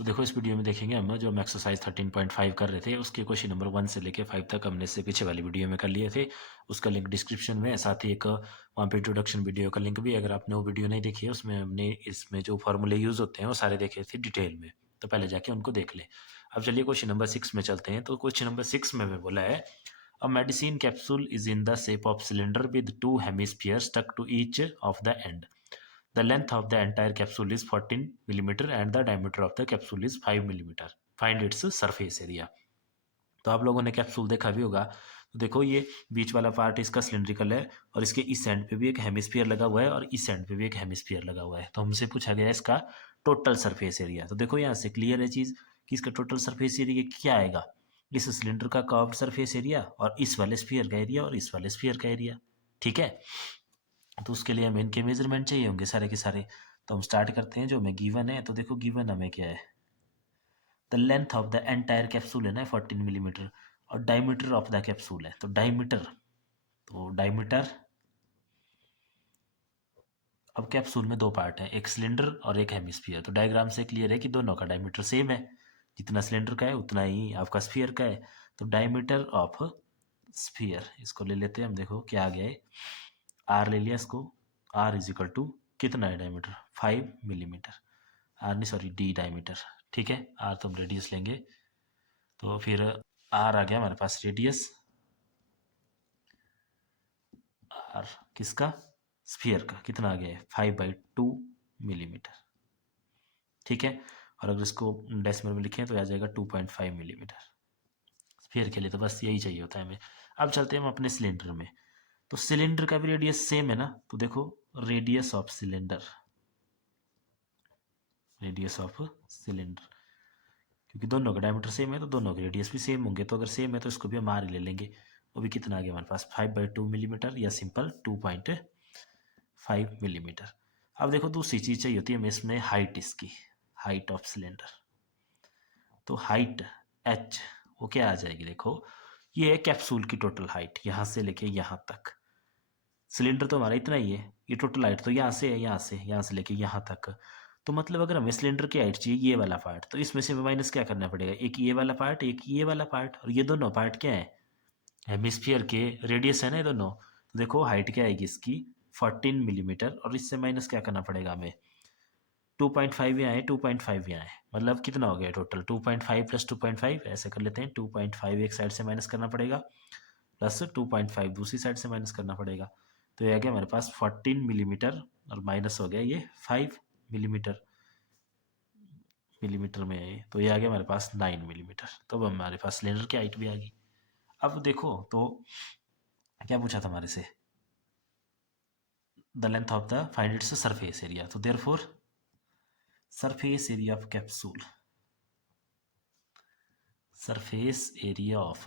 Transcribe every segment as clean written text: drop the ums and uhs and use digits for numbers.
तो देखो इस वीडियो में देखेंगे हम जो हम एक्सरसाइज 13.5 कर रहे थे उसके क्वेश्चन नंबर 1 से लेके 5 तक हमने इससे पीछे वाली वीडियो में कर लिए थे। उसका लिंक डिस्क्रिप्शन में है, साथ ही एक वहाँ पे इंट्रोडक्शन वीडियो का लिंक भी है। अगर आपने वो वीडियो नहीं देखी है उसमें हमने इसमें जो फॉर्मूले यूज़ होते हैं वो सारे देखे थे डिटेल में, तो पहले जाके उनको देख लें। अब चलिए क्वेश्चन नंबर 6 में चलते हैं। तो क्वेश्चन नंबर 6 में हमें बोला है a medicine capsule is in the shape of cylinder with 2 hemisphere stuck to each of the end. The length of the entire capsule is 14 millimeter and the diameter of the capsule is 5 millimeter. Find its surface area. तो आप लोगों ने capsule देखा भी होगा। तो देखो ये बीच वाला पार्ट इसका सिलेंड्रिकल है और इसके इस एंड पे भी एक हेमिस्फीयर लगा हुआ है और इस एंड पे भी एक हेमिस्फीयर लगा हुआ है। तो हमसे पूछा गया है इसका टोटल सरफेस एरिया। तो देखो यहाँ से क्लियर है चीज़ कि इसका टोटल सरफेस एरिया क्या आएगा, इस सिलेंडर का कर्व्ड सरफेस एरिया और इस वाले स्फीयर का एरिया और इस वाले स्फीयर का एरिया। ठीक है, तो उसके लिए हमें इनके मेजरमेंट चाहिए होंगे सारे के सारे। तो हम स्टार्ट करते हैं, जो हमें गिवन है। तो देखो गिवन हमें क्या है, the length of the entire capsule है ना 14 मिलीमीटर और डायमीटर ऑफ द कैप्सूल है। तो डायमीटर, तो डायमीटर, अब कैप्सूल में दो पार्ट है, एक सिलेंडर और एक हेमिस्फीयर। तो डायग्राम से क्लियर है कि दोनों का डायमीटर सेम है, जितना सिलेंडर का है उतना ही आपका स्फीयर का है। तो डायमीटर ऑफ स्फीयर इसको ले लेते हैं हम। देखो क्या आ गया है, आर ले लिया इसको। आर इज इक्वल टू कितना है डायमीटर, 5 मिलीमीटर। आर नहीं सॉरी डी डायमीटर। ठीक है, आर तो हम रेडियस लेंगे। तो फिर आर आ गया हमारे पास रेडियस, आर किसका, स्फीयर का, कितना आ गया है 5/2 मिलीमीटर। ठीक है, और अगर इसको डेसिमल में लिखें तो आ जाएगा 2.5 मिलीमीटर। स्फीयर के लिए तो बस यही चाहिए होता है हमें। अब चलते हैं हम अपने सिलेंडर में। तो सिलेंडर का भी रेडियस सेम है ना। तो देखो radius of cylinder, radius of cylinder, क्योंकि दोनों का डायमीटर सेम है तो दोनों के रेडियस भी सेम होंगे। तो अगर सेम है तो इसको भी हम आर ले लेंगे। वो भी कितना आ गया हमारे पास 5/2 मिलीमीटर या सिंपल 2.5 मिलीमीटर। अब देखो दूसरी चीज़ चाहिए होती है हमें इसमें, हाइट, इसकी हाइट ऑफ सिलेंडर। तो हाइट एच वो क्या आ जाएगी, देखो ये है कैप्सूल की टोटल हाइट यहाँ से लेके यहाँ तक। सिलेंडर तो हमारा इतना ही है, ये टोटल हाइट तो यहाँ से है, यहाँ से लेके यहाँ तक। तो मतलब अगर हमें सिलेंडर की हाइट चाहिए ये वाला पार्ट, तो इसमें से हमें माइनस क्या करना पड़ेगा, एक ये वाला पार्ट एक ये वाला पार्ट, और ये दोनों पार्ट क्या है, हेमिस्फीयर के रेडियस है ना ये दोनों। तो देखो हाइट क्या आएगी इसकी 14 मिलीमीटर और इससे माइनस क्या करना पड़ेगा हमें, 2.5 यहाँ है 2.5 यहाँ है, मतलब कितना हो गया टोटल 2.5 प्लस 2.5, ऐसे कर लेते हैं 2.5 एक साइड से माइनस करना पड़ेगा प्लस 2.5 दूसरी साइड से माइनस करना पड़ेगा। तो ये आ गया हमारे पास 14 मिलीमीटर और माइनस हो गया ये 5 मिलीमीटर, मिलीमीटर में है ये। तो ये आ गया हमारे पास 9 मिलीमीटर। तो अब हमारे पास सिलेंडर की हाइट भी आ गई। अब देखो तो क्या पूछा था हमारे से, the length of the find its surface area. तो therefore surface area of capsule, surface area of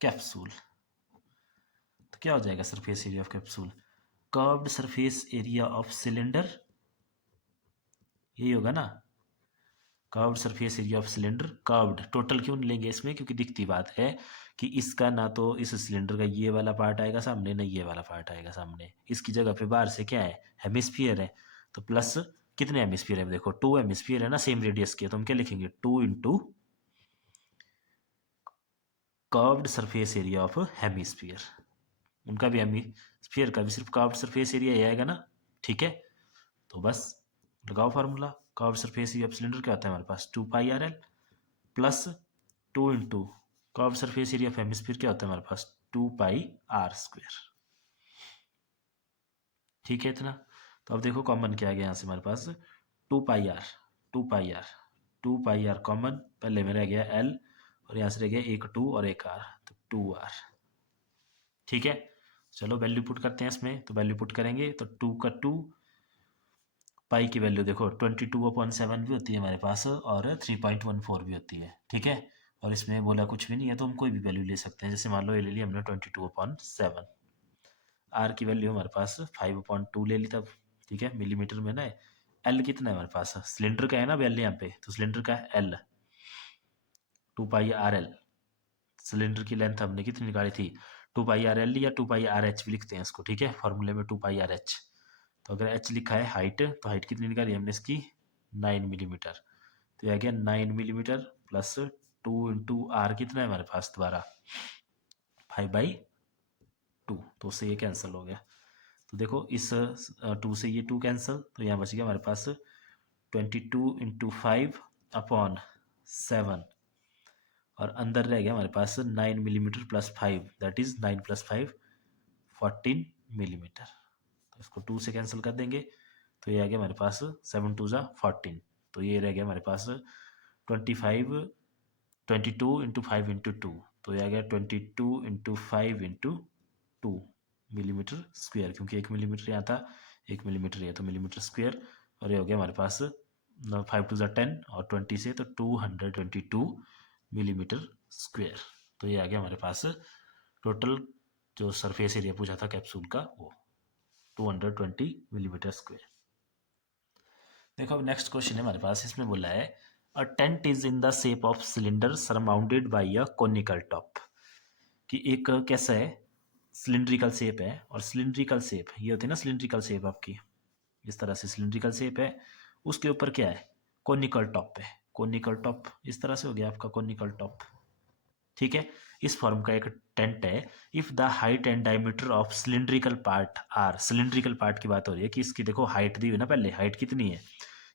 capsule, तो क्या हो जाएगा surface area of capsule, curved surface area of cylinder, यही होगा ना, curved surface area of cylinder. Curved total क्यों नहीं लेंगे इसमें, क्योंकि दिखती बात है कि इसका ना तो इस सिलेंडर का ये वाला पार्ट आएगा सामने, ना ये वाला पार्ट आएगा सामने। इसकी जगह पे बाहर से क्या है, हेमिस्फीयर है। तो प्लस कितने हेमिस्फीयर है, देखो 2 हेमिस्फीयर है ना सेम रेडियस के। तो हम क्या लिखेंगे 2 into curved surface area of hemisphere. उनका भी हेमिस्फीयर का भी सिर्फ कर्व्ड सरफेस एरिया ही आएगा ना। ठीक है, तो बस लगाओ formula. Curved surface area of cylinder क्या होता है हमारे पास 2πrl plus 2 into curved surface area of hemisphere क्या होता है हमारे पास 2πr²। ठीक है इतना। तो अब देखो कॉमन क्या आ गया यहाँ से हमारे पास 2πr, 2πr, 2πr कॉमन, पहले में रह गया l और यहाँ से रह गया एक 2 और एक r, तो 2r। ठीक है, चलो वैल्यू पुट करते हैं इसमें। तो वैल्यू पुट करेंगे तो 2 का 2, पाई की वैल्यू देखो 22/7 भी होती है हमारे पास और 3.14 भी होती है। ठीक है, और इसमें बोला कुछ भी नहीं है तो हम कोई भी वैल्यू ले सकते हैं। जैसे मान लो ये ले लिया हमने 22/7। आर की वैल्यू हमारे पास 5/2 ले ली तब। ठीक है, मिलीमीटर में ना है। एल कितना है हमारे पास, सिलेंडर का है ना एल यहाँ पे, तो सिलेंडर का है एल 2πrl। सिलेंडर की लेंथ हमने कितनी निकाली थी 2πrl या 2πrh भी लिखते हैं इसको। ठीक है, फॉर्मूले में 2πrh। तो अगर h लिखा है हाइट, तो हाइट कितनी निकाली हमने इसकी 9 मिलीमीटर। तो ये आ गया 9 मिलीमीटर प्लस 2 इंटू आर कितना है हमारे पास दोबारा 5/2, तो उससे ये कैंसिल हो गया। तो देखो इस 2 से ये 2 कैंसिल, तो यहाँ बच गया हमारे पास 22 इंटू 5/7, और अंदर रह गया हमारे पास 9 millimetre plus 5, that is 9 plus 5 14 millimetre. तो इसको 2 से कैंसिल कर देंगे, तो ये आ गया हमारे पास 7 2 ज़ा 14, तो ये रह गया हमारे पास 22 इंटू 5 इंटू 2, तो ये आ गया 22 इंटू 5 इंटू 2 मिलीमीटर स्क्वेयर, क्योंकि 1 मिलीमीटर यहाँ था, 1 मिलीमीटर ये, तो मिलीमीटर स्क्वेयर, और ये हो गया हमारे पास 5 2 ज़ा 10 और 20 से तो 222 मिलीमीटर स्क्वेयर। तो ये आ गया हमारे पास टोटल जो सरफेस एरिया पूछा था कैप्सूल का वो 220 मिलीमीटर स्क्वेयर। देखो अब नेक्स्ट क्वेश्चन है हमारे पास, इसमें बोला है a tent is in the shape of cylinder surmounted by a conical top, कि एक कैसा है सिलिंड्रिकल शेप है, और सिलिंड्रिकल शेप ये होती है ना, सिलिंड्रिकल शेप आपकी इस तरह से सिलिंड्रिकल शेप है, उसके ऊपर क्या है कोनिकल टॉप है, कोनिकल टॉप इस तरह से हो गया आपका कोनिकल टॉप, ठीक है। इस फॉर्म का एक टेंट है। If the height and diameter of cylindrical part are, cylindrical part की बात हो रही है कि इसकी देखो हाइट दी हुई ना, पहले हाइट कितनी है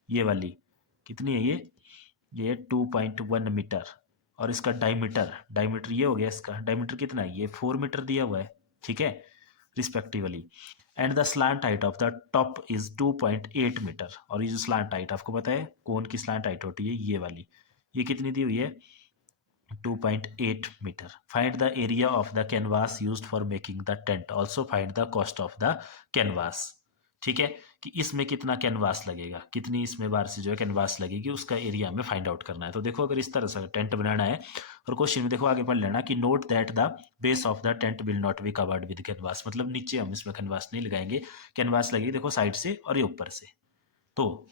ये वाली, कितनी है ये 2.1 मीटर, और इसका डायमीटर, डायमीटर ये हो गया, इसका डायमीटर कितना है ये 4 मीटर दिया हुआ है, ठीक है respectively. And the slant height of the top is 2.8 metre, और ये जो स्लांट हाइट आपको पता है कोन की स्लांट हाइट होती है ये वाली, ये कितनी दी हुई है 2.8 metre. Find the area of the canvas used for making the tent, also find the cost of the canvas, ठीक है कि इसमें कितना कैनवास लगेगा, कितनी इसमें बार से जो है कैनवास लगेगी, उसका एरिया हमें फाइंड आउट करना है। तो देखो अगर इस तरह से टेंट बनाना है, और क्वेश्चन में देखो आगे पढ़ लेना कि note that the base of the tent will not be covered with canvas, मतलब नीचे हम इसमें कैनवास नहीं लगाएंगे, कैनवास लगेगी देखो साइड से और ये ऊपर से। तो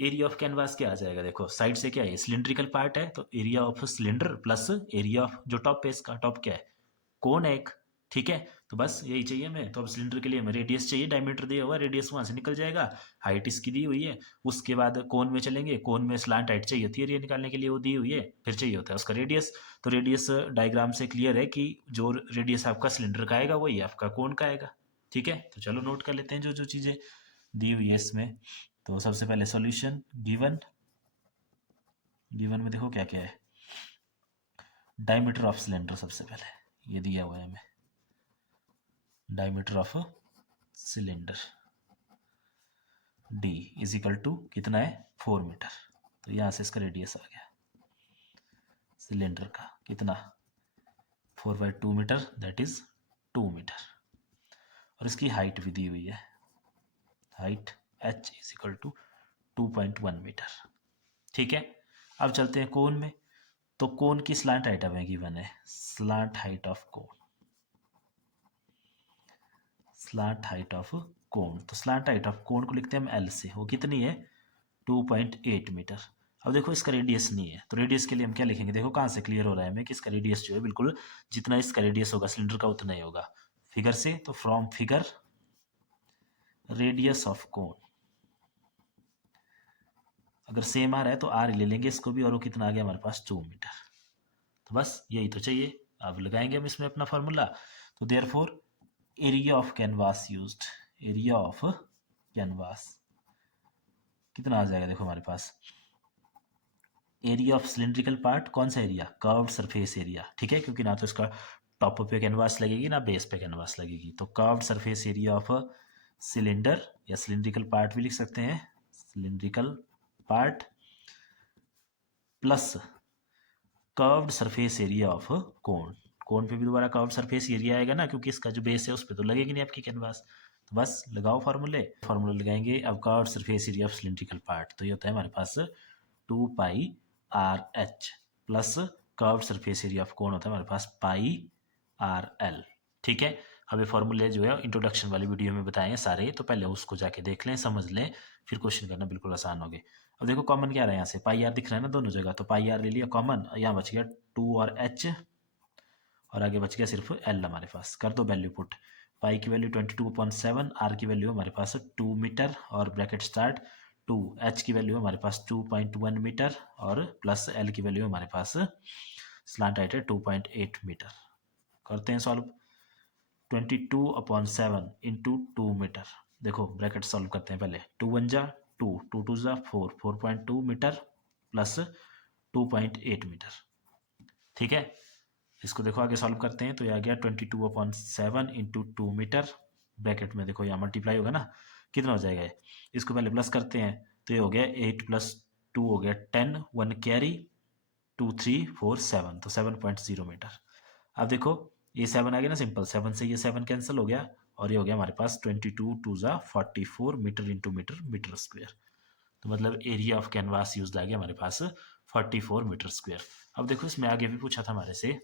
एरिया ऑफ कैनवास क्या आ जाएगा, देखो साइड से क्या है सिलिंड्रिकल पार्ट है, तो area of cylinder plus area of जो टॉप है, इसका टॉप क्या है कोन है एक, ठीक है। तो बस यही चाहिए हमें, तो अब सिलेंडर के लिए हमें रेडियस चाहिए, डायमीटर दिया हुआ रेडियस वहां से निकल जाएगा, हाइट इसकी दी हुई है, उसके बाद कोन में चलेंगे, कोन में स्लांट हाइट चाहिए होती है एरिया निकालने के लिए, वो दी हुई है, फिर चाहिए होता है उसका रेडियस। तो रेडियस डायग्राम से क्लियर है कि जो रेडियस आपका सिलेंडर का आएगा वही आपका कोन का आएगा, ठीक है। तो चलो नोट कर लेते हैं जो जो चीज़ें दी हुई है इसमें। तो सबसे पहले सॉल्यूशन गिवन, गिवन में देखो क्या क्या है, डायमीटर ऑफ सिलेंडर सबसे पहले ये दिया हुआ है हमें, diameter of cylinder d is equal to कितना है 4 मीटर, तो यहाँ से इसका रेडियस आ गया सिलेंडर का कितना 4/2 मीटर, दैट इज 2 मीटर, और इसकी हाइट भी दी हुई है, height h is equal to 2.1 metre, ठीक है। अब चलते हैं कोन में, तो कोन की स्लांट हाइट हमें गिवन है, slant height of cone, slant height of cone, तो स्लांट हाइट ऑफ कोन को लिखते हैं हम एल से, वो कितनी है 2.8 मीटर। अब देखो इसका रेडियस नहीं है, तो रेडियस के लिए हम क्या लिखेंगे, देखो कहाँ से क्लियर हो रहा है हमें कि इसका रेडियस जो है बिल्कुल जितना इसका रेडियस होगा सिलेंडर का उतना ही होगा, फिगर से, तो from figure radius of cone, अगर सेम आ रहा है तो आर ले लेंगे इसको भी, और वो कितना आ गया हमारे पास 2 मीटर। तो बस यही तो चाहिए, अब लगाएंगे हम इसमें अपना फॉर्मूला। तो therefore area of canvas used, area of canvas कितना आ जाएगा, देखो हमारे पास एरिया ऑफ सिलिंड्रिकल पार्ट, कौन सा एरिया कर्व्ड सरफेस एरिया, ठीक है, क्योंकि ना तो इसका टॉप पे कैनवास लगेगी ना बेस पे कैनवास लगेगी, तो curved surface area of cylinder, या सिलिंड्रिकल पार्ट भी लिख सकते हैं, cylindrical part plus curved surface area of cone, cone पे भी दोबारा कर्व्ड सरफेस एरिया आएगा ना, क्योंकि इसका जो बेस है उस पर तो लगेगी नहीं आपकी कैनवास। तो बस लगाओ फार्मूले, फार्मूला लगाएंगे अब curved surface area of cylindrical part, तो ये होता है हमारे पास 2πRh plus curved surface area of कोन होता है हमारे पास πRL, ठीक है। अब ये फॉर्मूले जो है इंट्रोडक्शन वाली वीडियो में बताए हैं सारे, तो पहले उसको जाके देख लें, समझ लें, फिर क्वेश्चन करना बिल्कुल आसान हो गए। अब देखो कॉमन क्या रहा है यहाँ से, पाई आर दिख रहा है ना दोनों जगह, तो पाई आर ले लिया कॉमन, यहाँ बच गया 2 और h, और आगे बच गया सिर्फ l हमारे पास, कर दो वैल्यू पुट, पाई की वैल्यू 22/7, आर की वैल्यू हमारे पास 2 मीटर, और ब्रैकेट स्टार्ट एच की वैल्यू हमारे पास 2.1 मीटर और प्लस एल की वैल्यू हमारे पास स्लांट हाइट है 2.8 मीटर। करते हैं सॉल्व। 22/7 into 2 metre. देखो ब्रैकेट सॉल्व करते हैं पहले। 2 1 जा 2, 2 2 जा 4, 4.2 मीटर प्लस 2.8 मीटर। ठीक है, इसको देखो आगे सॉल्व करते हैं तो ये आ गया 22/7 इंटू 2 मीटर। ब्रैकेट में देखो यहाँ मल्टीप्लाई होगा ना, कितना हो जाएगा ये। इसको पहले प्लस करते हैं तो ये हो गया 8 + 2 हो गया 10, 1 कैरी, 2 3 4 7, तो 7.0 मीटर। अब देखो ये 7 आ गया ना, सिंपल 7 से ये 7 कैंसिल हो गया और ये हो गया हमारे पास 22 2 44 metre into metre, metre square. तो मतलब एरिया ऑफ कैनवास यूज आ गया हमारे पास 44 मीटर स्क्वेयर। अब देखो इसमें आगे भी पूछा था हमारे से,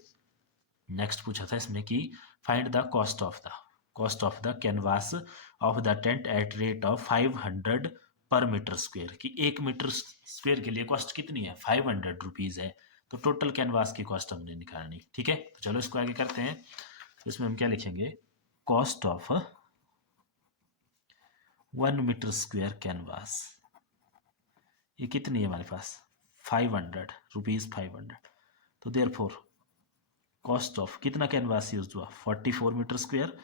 नेक्स्ट पूछा था इसमें कि find the cost of the canvas of the tent at rate of 500 पर मीटर स्क्वेयर, कि 1 मीटर स्क्वेयर के लिए कॉस्ट कितनी है, 500 रुपीज़ है। तो टोटल कैनवास की कॉस्ट हमने निकालनी। ठीक है, तो चलो इसको आगे करते हैं। तो इसमें हम क्या लिखेंगे, cost of 1 metre square canvas, ये कितनी है हमारे पास, 500 रुपीज़, 500। तो देयरफॉर कॉस्ट ऑफ कितना कैनवास यूज हुआ, 44 मीटर स्क्वेयर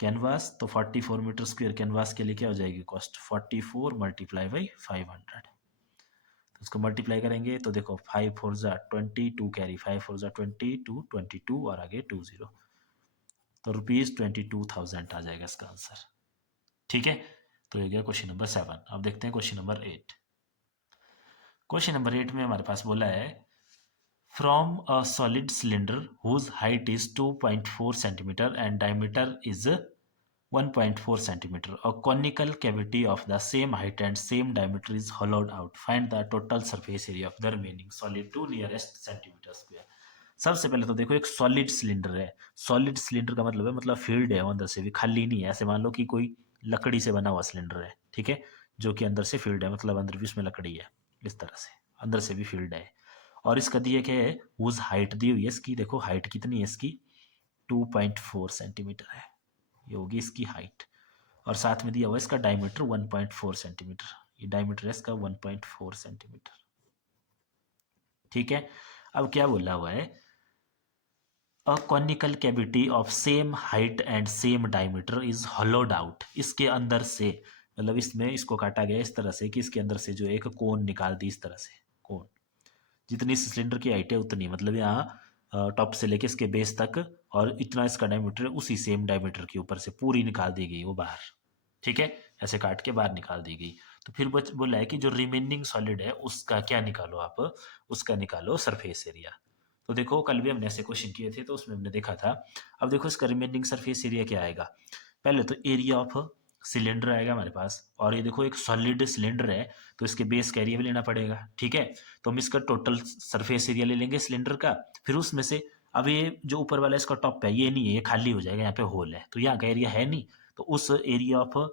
कैनवास। तो 44 मीटर स्क्वेयर कैनवास के लिए क्या हो जाएगी कॉस्ट, 44 × 500। तो इसको मल्टीप्लाई करेंगे तो देखो 5 4 जा 22 कैरी, 5 4 जा 22, 22 और आगे 20, तो ₹22,000 आ जाएगा इसका आंसर। ठीक है, तो ये गया क्वेश्चन नंबर 7। अब देखते हैं क्वेश्चन नंबर 8। क्वेश्चन नंबर 8 में हमारे पास बोला है, from a solid cylinder whose height is 2.4 centimeter and diameter is 1.4 centimeter, a conical cavity of the same height and same diameter is hollowed out. Find the total surface area of the remaining solid to nearest centimeter square. सबसे पहले तो देखो एक solid cylinder है। Solid cylinder का मतलब है, मतलब फील्ड है अंदर से भी, खाली नहीं है। ऐसे मान लो कि कोई लकड़ी से बना हुआ सिलेंडर है, ठीक है, जो कि अंदर से फील्ड है, मतलब अंदर भी उसमें लकड़ी है, इस तरह से अंदर से भी फील्ड है। और इसका दिया क्या है, उस हाइट दी हुई है इसकी, देखो हाइट कितनी है इसकी, 2.4 सेंटीमीटर है, ये होगी इसकी हाइट। और साथ में दिया हुआ है इसका डायमीटर 1.4 सेंटीमीटर, ये डायमीटर है इसका 1.4 सेंटीमीटर। ठीक है, अब क्या बोला हुआ है, a conical cavity of same height and same diameter is होलोड out. इसके अंदर से, मतलब इसमें इसको काटा गया इस तरह से कि इसके अंदर से जो एक कोन निकाल दी, इस तरह से कोन, जितनी सिलेंडर की हाइट है उतनी, मतलब यहाँ टॉप से लेके इसके बेस तक, और इतना इसका डायमीटर है, उसी सेम डायमीटर के ऊपर से पूरी निकाल दी गई वो बाहर। ठीक है, ऐसे काट के बाहर निकाल दी गई। तो फिर बोला है कि जो रिमेनिंग सॉलिड है उसका क्या निकालो आप, उसका निकालो सरफेस एरिया। तो देखो कल भी हमने ऐसे क्वेश्चन किए थे तो उसमें हमने देखा था। अब देखो इसका रिमेनिंग सरफेस एरिया क्या आएगा, पहले तो एरिया ऑफ सिलेंडर आएगा हमारे पास, और ये देखो एक सॉलिड सिलेंडर है तो इसके बेस का एरिया भी लेना पड़ेगा। ठीक है, तो हम इसका टोटल सरफेस एरिया ले लेंगे सिलेंडर का, फिर उसमें से अब ये जो ऊपर वाला इसका टॉप है ये नहीं है, ये खाली हो जाएगा, यहाँ पे होल है तो यहाँ का एरिया है नहीं, तो उस एरिया ऑफ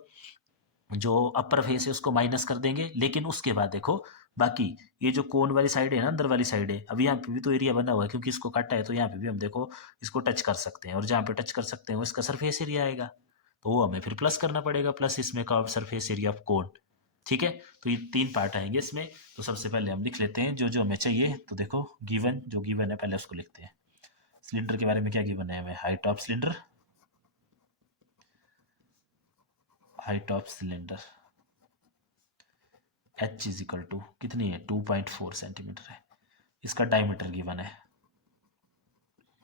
जो अपर फेस है उसको माइनस कर देंगे। लेकिन उसके बाद देखो बाकी ये जो कोन वाली साइड है ना, अंदर वाली साइड है, अब यहाँ पे भी तो एरिया बना हुआ है क्योंकि इसको काटा है, तो यहाँ पे भी हम देखो इसको टच कर सकते हैं, और जहाँ पे टच कर सकते हैं वो इसका सरफेस एरिया आएगा, तो वो हमें फिर प्लस करना पड़ेगा, प्लस इसमें का सरफेस एरिया ऑफ कोन। ठीक है, तो ये 3 पार्ट आएंगे इसमें। तो सबसे पहले हम लिख लेते हैं जो जो हमें चाहिए। तो देखो गिवन, जो गिवन है पहले उसको लिखते हैं। सिलेंडर के बारे में क्या गिवन है हमें, height of cylinder, height of cylinder h is equal to कितनी है, 2.4 सेंटीमीटर है। इसका डायमीटर गिवन है,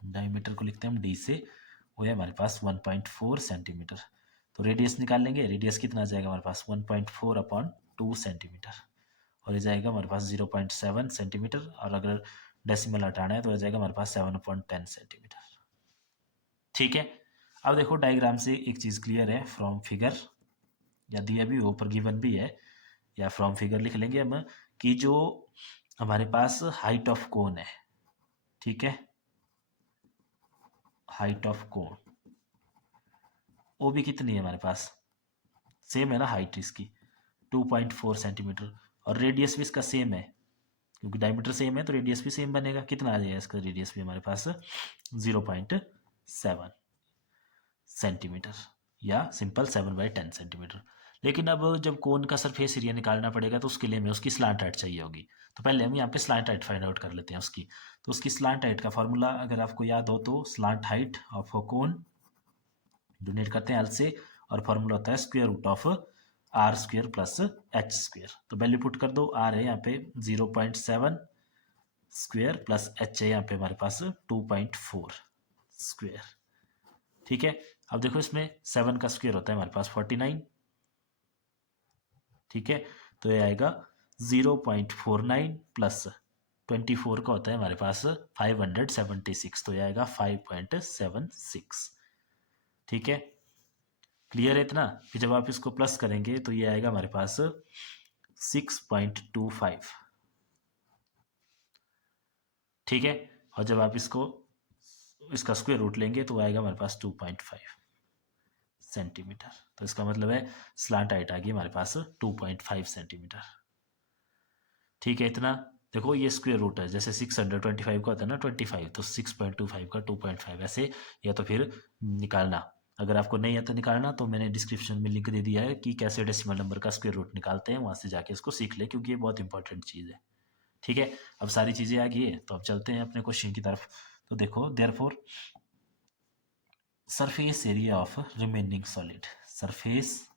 डायमीटर को लिखते हैं हम d से, वो है हमारे पास 1.4 सेंटीमीटर। तो रेडियस निकाल लेंगे, रेडियस कितना आ जाएगा हमारे पास 1.4/2 सेंटीमीटर, और ये जाएगा हमारे पास 0.7 सेंटीमीटर, और अगर डेसिमल हटाना है तो आ जाएगा हमारे पास 7.10 सेंटीमीटर। ठीक है, अब देखो डायग्राम से एक चीज़ क्लियर है, फ्रॉम फिगर, या दिया भी ऊपर गिवन भी है, या फ्रॉम फिगर लिख लेंगे हम, कि जो हमारे पास हाइट ऑफ कोन है, ठीक है, हाइट ऑफ कोन वो भी कितनी है हमारे पास, सेम है ना हाइट इसकी 2.4 सेंटीमीटर, और रेडियस भी इसका सेम है, क्योंकि डायमीटर सेम है तो रेडियस भी सेम बनेगा। कितना आ जाएगा इसका रेडियस भी हमारे पास 0.7 सेंटीमीटर, या सिंपल 7/10 सेंटीमीटर। लेकिन अब जब कोन का सरफेस एरिया निकालना पड़ेगा तो उसके लिए हमें उसकी स्लांट हाइट चाहिए होगी। तो पहले हम यहाँ पे स्लांट हाइट फाइंड आउट कर लेते हैं उसकी। तो उसकी स्लांट हाइट का फॉर्मूला अगर आपको याद हो तो slant height of a cone denote करते हैं एल से, और फॉर्मूला होता है square root of R square plus H square. तो वैल्यू पुट कर दो, आर है यहाँ पे 0.7 स्क्वायर प्लस एच है यहाँ पे हमारे पास 2.4 स्क्वायर। ठीक है, अब देखो इसमें 7 का स्क्वायर होता है हमारे पास 49। ठीक है, तो ये आएगा 0.49 प्लस 24 का होता है हमारे पास 576, तो ये आएगा 5.76। ठीक है, क्लियर है इतना कि जब आप इसको प्लस करेंगे तो ये आएगा हमारे पास 6.25। ठीक है, और जब आप इसका स्क्वायर रूट लेंगे तो आएगा हमारे पास 2.5 सेंटीमीटर। तो इसका मतलब है स्लांट हाइट आ गई हमारे पास 2.5 सेंटीमीटर। ठीक है, इतना देखो ये स्क्वायर रूट है, जैसे 625 का होता है ना 25, तो 6.25 का 2.5 ऐसे, या तो फिर निकालना। अगर आपको नहीं आता निकालना तो मैंने डिस्क्रिप्शन में लिंक दे दिया है कि कैसे डेसिमल नंबर का स्क्वायर रूट निकालते हैं, वहाँ से जाके इसको सीख ले, क्योंकि ये बहुत इंपॉर्टेंट चीज़ है। ठीक है, अब सारी चीज़ें आ गई है, तो अब चलते हैं अपने क्वेश्चन की तरफ। तो देखो therefore surface area of remaining solid, surface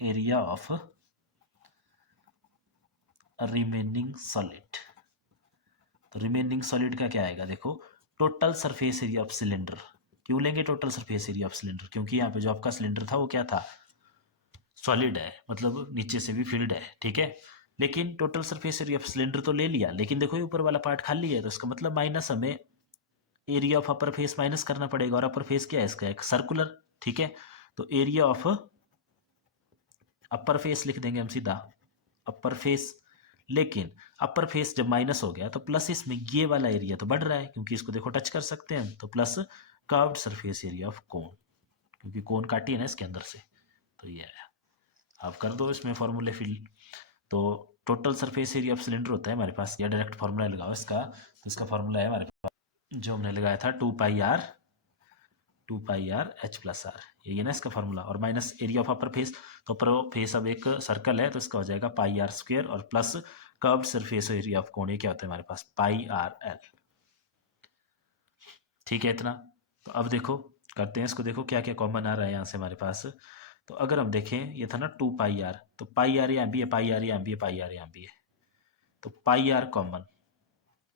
area of remaining solid, तो रिमेनिंग सॉलिड का क्या आएगा, देखो total surface area of cylinder. क्यों लेंगे total surface area of cylinder, क्योंकि यहाँ पे जो आपका सिलेंडर था वो क्या था, सॉलिड है, मतलब नीचे से भी फिल्ड है। ठीक है, लेकिन total surface area of cylinder तो ले लिया, लेकिन देखो ये ऊपर वाला पार्ट खाली है, तो इसका मतलब माइनस हमें area of upper face minus करना पड़ेगा, और अपर फेस क्या है इसका, एक सर्कुलर। ठीक है, तो एरिया ऑफ अपर फेस लिख देंगे हम सीधा, अपर फेस। लेकिन अपर फेस जब माइनस हो गया तो प्लस इसमें ये वाला एरिया तो बढ़ रहा है, क्योंकि इसको देखो टच कर सकते हैं, तो plus curved surface area of कोन, क्योंकि कोन काटी है ना इसके अंदर से, तो ये आया। आप कर दो इसमें फॉर्मूले फिल। तो total surface area of cylinder होता है हमारे पास, या डायरेक्ट फॉर्मूला लगाओ इसका, तो इसका फॉर्मूला है हमारे पास जो हमने लगाया था 2 pi R H plus are, यही है ना इसका फॉर्मूला, और minus area of upper face. तो अपर फेस अब एक सर्कल है, तो इसका हो जाएगा पाई आर स्क्वायर, और plus curved surface area of कोन, ये क्या होता है हमारे पास पाई आर एल। ठीक है इतना। तो अब देखो करते हैं इसको, देखो क्या क्या कॉमन आ रहा है यहाँ से हमारे पास। तो अगर हम देखें ये था ना 2 पाई आर, तो पाई आर यहाँ भी है, पाई आर यहाँ भी है, पाई आर यहाँ भी है, तो पाई आर कॉमन,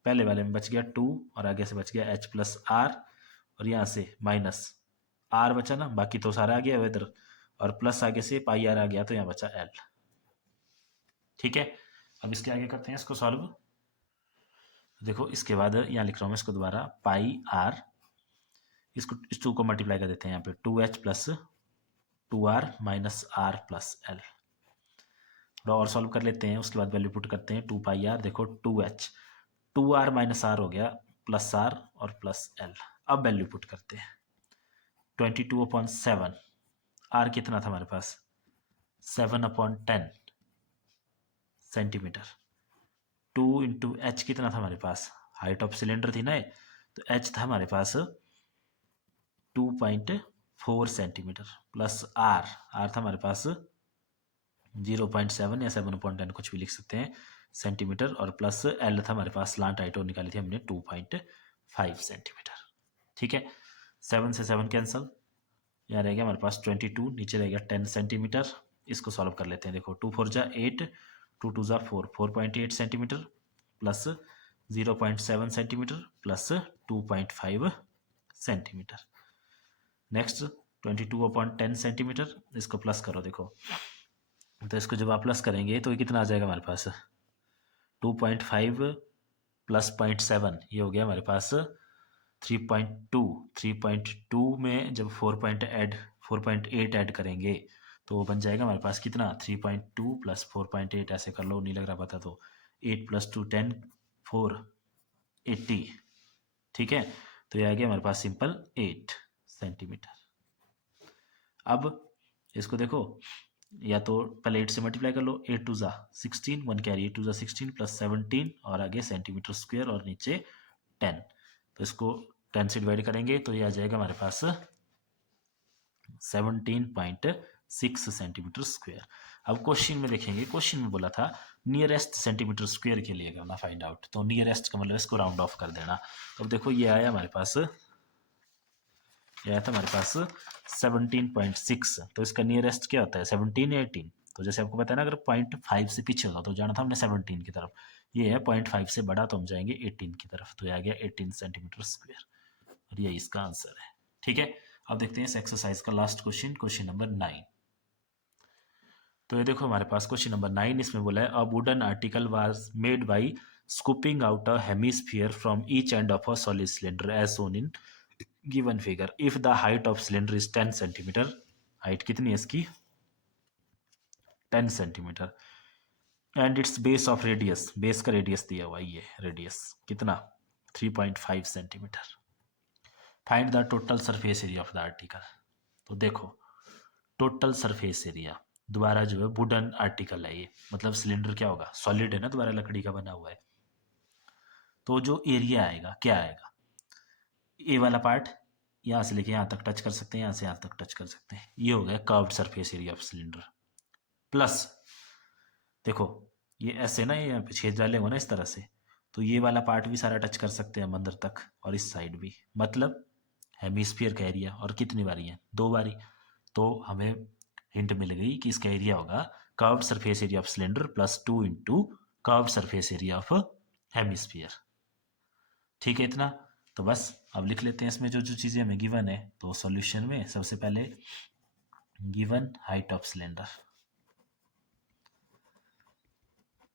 पहले वाले में बच गया 2, और आगे से बच गया एच प्लस आर, और यहाँ से माइनस आर बचा ना, बाकी तो सारा आ गया इधर, और प्लस आगे से पाई आर आ गया, तो यहाँ बचा एल। ठीक है, अब इसके आगे करते हैं इसको सॉल्व। देखो इसके बाद यहाँ लिख रहा हूँ मैं इसको दोबारा, पाई आर, इसको इस 2 को मल्टीप्लाई कर देते हैं यहाँ पे, 2h plus 2r minus R plus L. थोड़ा और सॉल्व कर लेते हैं, उसके बाद वैल्यू पुट करते हैं 2 पाई आर, देखो 2h, 2r माइनस आर हो गया, प्लस आर और प्लस एल। अब वैल्यू पुट करते हैं 22/7, आर कितना था हमारे पास 7/10 सेंटीमीटर, 2 इंटू एच कितना था हमारे पास, हाइट ऑफ सिलेंडर थी ना, तो एच था हमारे पास 2.4 सेंटीमीटर, प्लस आर, आर था हमारे पास 0.7 या 7/10 कुछ भी लिख सकते हैं सेंटीमीटर, और प्लस एल था हमारे पास, स्लांट हाइट और निकाली थी हमने 2.5 सेंटीमीटर। ठीक है, 7 से 7 कैंसल, यहाँ रह गया हमारे पास 22, नीचे रह गया 10 सेंटीमीटर। इसको सॉल्व कर लेते हैं, देखो 2 4 जा 8, 2 2 जा 4, 4.8 centimetre plus 0.7 centimetre plus 2.5 centimetre. Next 22/10 centimetre, इसको प्लस करो, देखो तो इसको जब आप प्लस करेंगे तो ये कितना आ जाएगा हमारे पास 2.5 प्लस 0.7, ये हो गया हमारे पास 3.2। 3.2 में जब 4.8 ऐड करेंगे तो वो बन जाएगा हमारे पास कितना 3.2 प्लस 4.8, ऐसे कर लो, नहीं लग रहा पता तो 8 प्लस 2 10, 4 80। ठीक है, तो ये आ गया हमारे पास सिंपल 8 सेंटीमीटर। अब इसको देखो, या तो पहले 8 से मल्टीप्लाई कर लो, 8 2 जा 16, 1 कैरी 8 2 जा 16 प्लस 17, और आगे सेंटीमीटर स्क्वायर और नीचे 10, तो इसको 10 से डिवाइड करेंगे तो ये आ जाएगा हमारे पास 17.6 सेंटीमीटर स्क्वायर। अब क्वेश्चन में देखेंगे, क्वेश्चन में बोला था नियरेस्ट सेंटीमीटर स्क्वायर के लिए करना फाइंड आउट, तो नियरेस्ट का मतलब इसको राउंड ऑफ कर देना। तो अब देखो ये आया हमारे पास, ये आया था हमारे पास 17.6, तो इसका नियरेस्ट क्या होता है 17 या 18। तो जैसे आपको पता है ना, अगर 0.5 से पीछे होता तो जाना था हमने 17 की तरफ, ये है 0.5 से बड़ा तो हम जाएंगे 18 की तरफ, तो ये आ गया 18 सेंटीमीटर स्क्वायर, और ये इसका आंसर है। ठीक है, अब देखते हैं इस एक्सरसाइज का लास्ट क्वेश्चन, क्वेश्चन नंबर 9। तो ये देखो हमारे पास क्वेश्चन नंबर 9, इसमें बोला है a wooden article was made by scooping out a hemisphere from each end of a solid cylinder as shown in given figure. If the height of cylinder is 10 centimetre, height कितनी है इसकी 10 centimetre, and its base of radius, base का radius दिया हुआ ये radius कितना 3.5 centimetre, find the total surface area of the article. तो देखो टोटल सरफेस एरिया, दोबारा जो है वुडन आर्टिकल है ये, मतलब सिलेंडर क्या होगा सॉलिड है ना, दोबारा लकड़ी का बना हुआ है, तो जो एरिया आएगा क्या आएगा, ए वाला पार्ट यहाँ से लेके यहाँ तक टच कर सकते हैं, यहाँ से यहाँ तक टच कर सकते हैं, ये हो गया curved surface area of cylinder, plus देखो ये ऐसे ना, ये यहाँ पे छेद डाले हो ना इस तरह से, तो ये वाला पार्ट भी सारा टच कर सकते हैं हम अंदर तक, और इस साइड भी, मतलब हेमिस्फीयर का एरिया, और कितनी बारी है 2 बारी, तो हमें हिंट मिल गई कि इसका एरिया होगा curved surface area of cylinder plus 2 into curved surface area of hemisphere. ठीक है इतना, तो बस अब लिख लेते हैं इसमें जो जो चीज़ें हमें गिवन है। तो सॉल्यूशन में सबसे पहले given height of cylinder,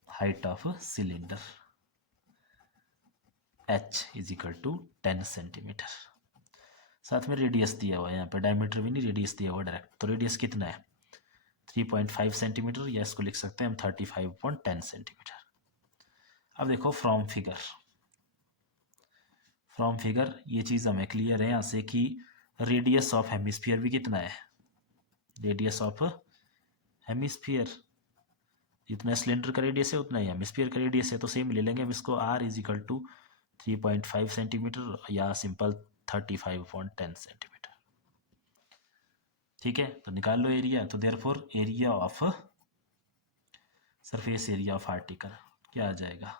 height of cylinder h is equal to 10 centimetre, साथ में रेडियस दिया हुआ है, यहाँ पे डायमीटर भी नहीं रेडियस दिया हुआ डायरेक्ट, तो रेडियस कितना है 3.5 सेंटीमीटर, या इसको लिख सकते हैं हम 35.10 सेंटीमीटर। अब देखो फ्रॉम फिगर, फ्रॉम फिगर ये चीज़ हमें क्लियर है यहाँ से कि रेडियस ऑफ हेमिस्फीयर भी कितना है, रेडियस ऑफ हेमिस्फीयर जितना सिलेंडर का रेडियस है उतना ही हेमिस्फीयर का रेडियस है, तो सेम ले लेंगे हम इसको, r is equal to 3.5 centimetre या सिंपल 35.10 सेंटीमीटर। ठीक है, तो निकाल लो एरिया, तो therefore area of surface area of article क्या आ जाएगा,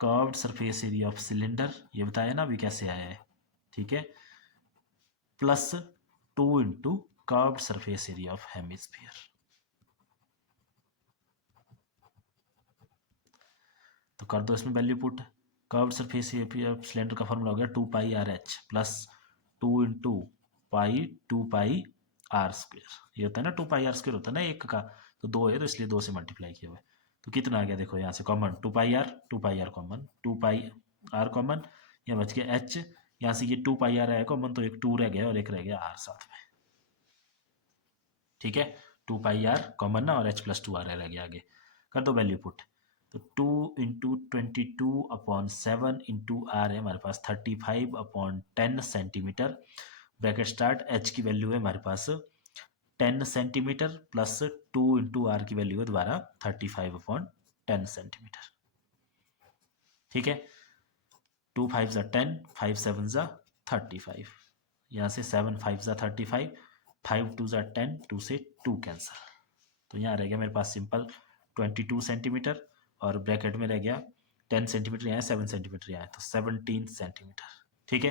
curved surface area of cylinder, ये बताया ना अभी कैसे आया है, ठीक है, plus 2 into curved surface area of hemisphere. तो कर दो इसमें value put, curved surface area of cylinder का फॉर्मूला हो गया 2 pi R H plus 2 into pi 2 pi R square, ये होता है ना 2 पाई आर स्क्वेयर होता है ना एक का, तो 2 है तो इसलिए 2 से मल्टीप्लाई किया हुआ है, तो कितना आ गया देखो यहाँ से common 2 pi R common, 2 pi R common, यहाँ बच गया एच, यहाँ से ये 2 पाई आर है कॉमन, तो एक 2 रह गया और एक रह गया आर साथ में। ठीक है, 2 पाई आर कॉमन ना, और एच प्लस 2 आर रह गया आगे, कर दो वैल्यू पुट, तो 2 इंटू 22/7 इंटू आर है हमारे पास 35/10 सेंटीमीटर, ब्रैकेट स्टार्ट, एच की वैल्यू है हमारे पास 10 सेंटीमीटर प्लस 2 इंटू आर की वैल्यू है दोबारा 35/10 सेंटीमीटर। ठीक है, 2 5 10, 5 7 35, यहाँ से 7 5 35, 5 2 10, 2 से 2 कैंसिल, तो यहाँ रह गया मेरे पास सिंपल 22 सेंटीमीटर, और ब्रैकेट में रह गया 10 सेंटीमीटर यहाँ 7 सेंटीमीटर यहाँ, तो 17 सेंटीमीटर। ठीक है,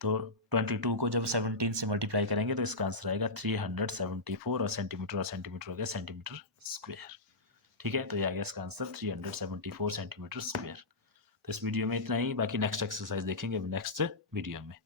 तो 22 को जब 17 से मल्टीप्लाई करेंगे तो इसका आंसर आएगा 374, और सेंटीमीटर हो गया सेंटीमीटर स्क्वायर। ठीक है, तो ये आ गया इसका आंसर 374 सेंटीमीटर स्क्वायर। तो इस वीडियो में इतना ही, बाकी नेक्स्ट एक्सरसाइज देखेंगे नेक्स्ट वीडियो में।